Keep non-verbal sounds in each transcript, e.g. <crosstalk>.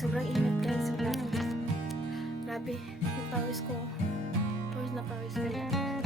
sobrang init guys sobrang grabe napawis ko. Pawis na pawis ko yan.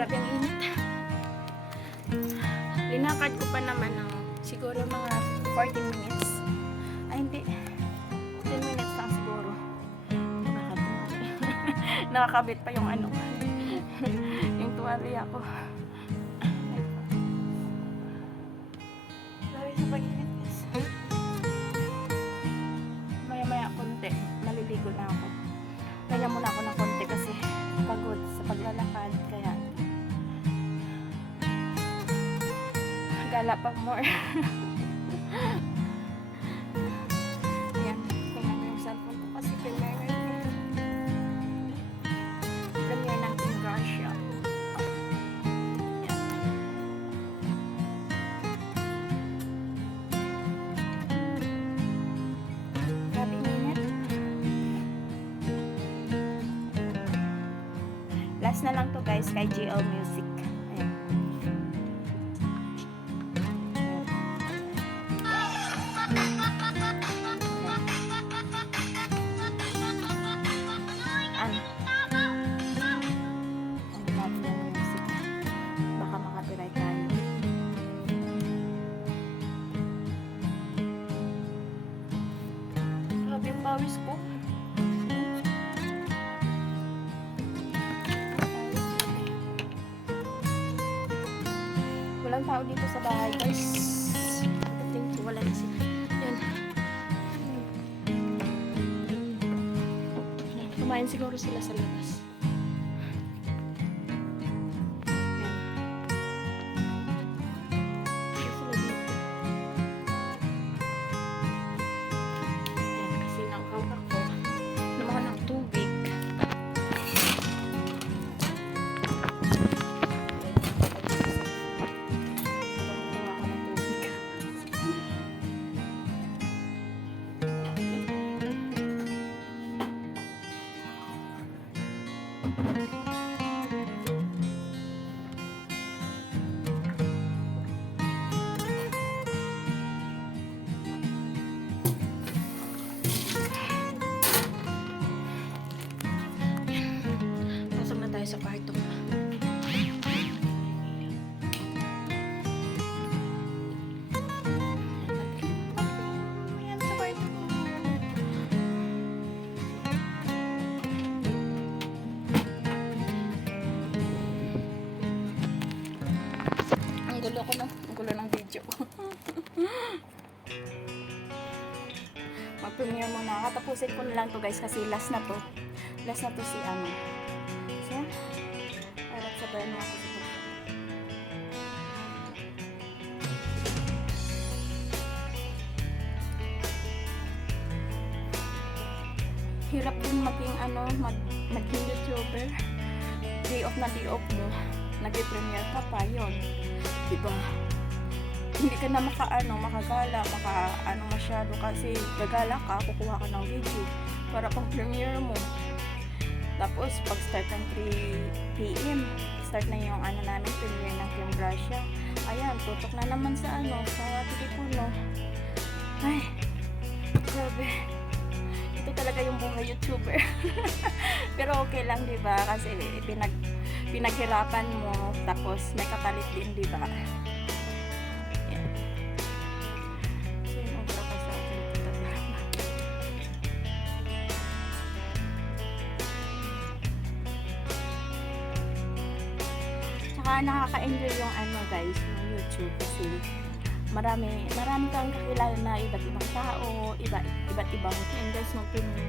Grabe ang init. Linakad ko pa naman ng siguro mga 40 minutes. Ay hindi, 10 minutes lang siguro. Nakakabit. <laughs> Pa yung ano <laughs> yung tuwalya ko. Gala pa more. <laughs> Ayan, tingnan yung cellphone ko kasi premiere na ito. Premiere ng King Garcia. Ayan. Grabe init. Last na lang to guys kay GL Music. Walang tao dito sa bahay guys. Tingin ko wala na sila. Yan. Kumain siguro sila sa labas. Mag-premiere muna. Katapusin ko na lang to guys kasi last na to. Last na to si ano. Siya? Ay, sabayan mo ako sa Hirap din maging ano, mag, maging YouTuber. Day off na day off mo. Nag-premiere ka pa, yun. Diba? Hindi ka na maka, ano, makagala, maka, ano masyado kasi gagala ka, kukuha ka ng video para pang premiere mo. Tapos, pag start ng 3 p.m., start na yung ano namin, premiere ng Kim Gracia. Ayan, tutok na naman sa ano, sa Titipuno. Ay, grabe. Ito talaga yung buhay YouTuber. <laughs> Pero okay lang, di ba? Kasi pinag, pinaghirapan mo, tapos may kapalit din, di ba? Nakaka-enjoy yung ano guys, yung YouTube kasi marami, marami kang kakilala na iba't ibang tao, iba, iba't ibang and guys, magpinili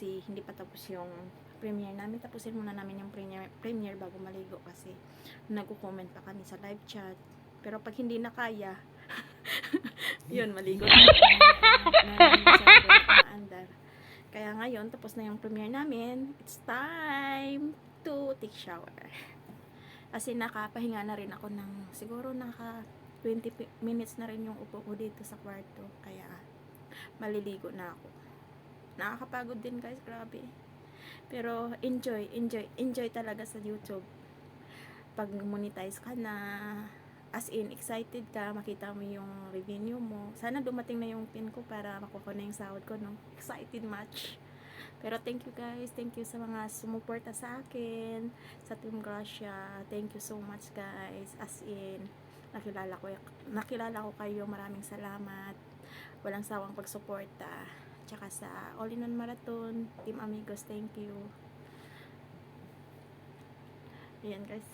kasi hindi pa tapos yung premiere namin. Tapusin muna namin yung premiere, premiere bago maligo kasi nagko-comment pa kami sa live chat. Pero pag hindi na kaya, <laughs> yun, maligo na. Andar. Kaya ngayon, tapos na yung premiere namin. It's time to take shower. Kasi nakapahinga na rin ako ng siguro naka 20 pi- minutes na rin yung upo ko dito sa kwarto. Kaya, maliligo na ako. Nakakapagod din guys, grabe. Pero, enjoy, enjoy, enjoy talaga sa YouTube. Pag monetize ka na, as in, excited ka, makita mo yung revenue mo. Sana dumating na yung pin ko para makuha na yung sahod ko, no? Excited much. Pero thank you guys, thank you sa mga sumuporta sa akin, sa Team Gracia. Thank you so much guys. As in, nakilala ko nakilala ko kayo maraming salamat walang sawang pagsuporta tsaka sa All in One Marathon Team Amigos thank you. Ayan guys.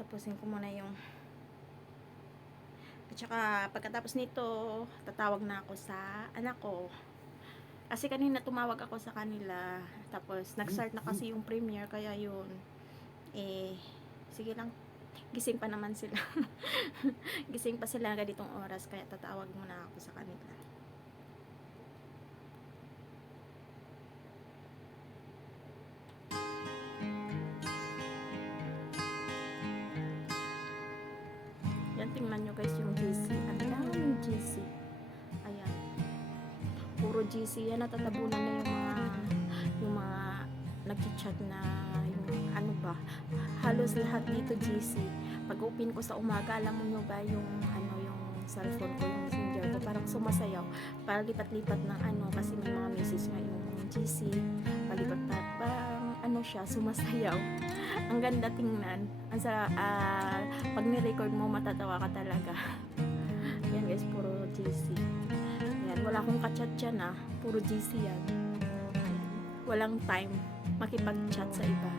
Tapusin ko muna yung at saka pagkatapos nito tatawag na ako sa anak ko. Kasi kanina tumawag ako sa kanila. Tapos nag-start na kasi yung premiere kaya yun. Eh sige lang. Gising pa naman sila. <laughs> gising pa sila ganitong oras kaya tatawag muna ako sa kanila. Tingnan nyo guys yung GC. Ang daming GC. Ayan. Puro GC. Yan, natatabunan na yung mga yung mga nagchat na yung ano ba halos lahat dito GC pag open ko sa umaga alam mo nyo ba yung ano yung cellphone ko yung messenger ko parang sumasayaw parang lipat-lipat ng ano kasi may mga messages nga yung GC palipat na parang ano siya sumasayaw <laughs> ang ganda tingnan sa ah, pag ni-record mo matatawa ka talaga. <laughs> Yan guys puro GC yan wala akong kachat dyan ah. Puro GC yan. Ayan. walang time makipag-chat sa iba.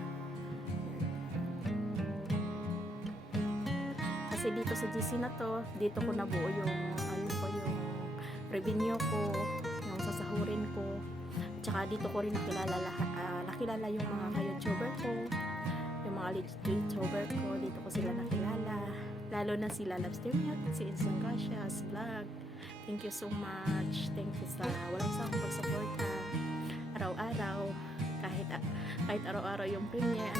Kasi dito sa GC na to, dito ko nabuo yung ayun ko yung revenue ko, yung sasahurin ko. At saka dito ko rin nakilala lahat, ah, nakilala yung mga ka-YouTuber ko, legit YouTuber ko, dito ko sila nakilala. Lalo na sila Lobster Mute, si Instant Gracias Vlog. Thank you so much. Thank you sa walang sa pagsuporta. Araw-araw, kahit ah, kahit araw-araw yung premiere,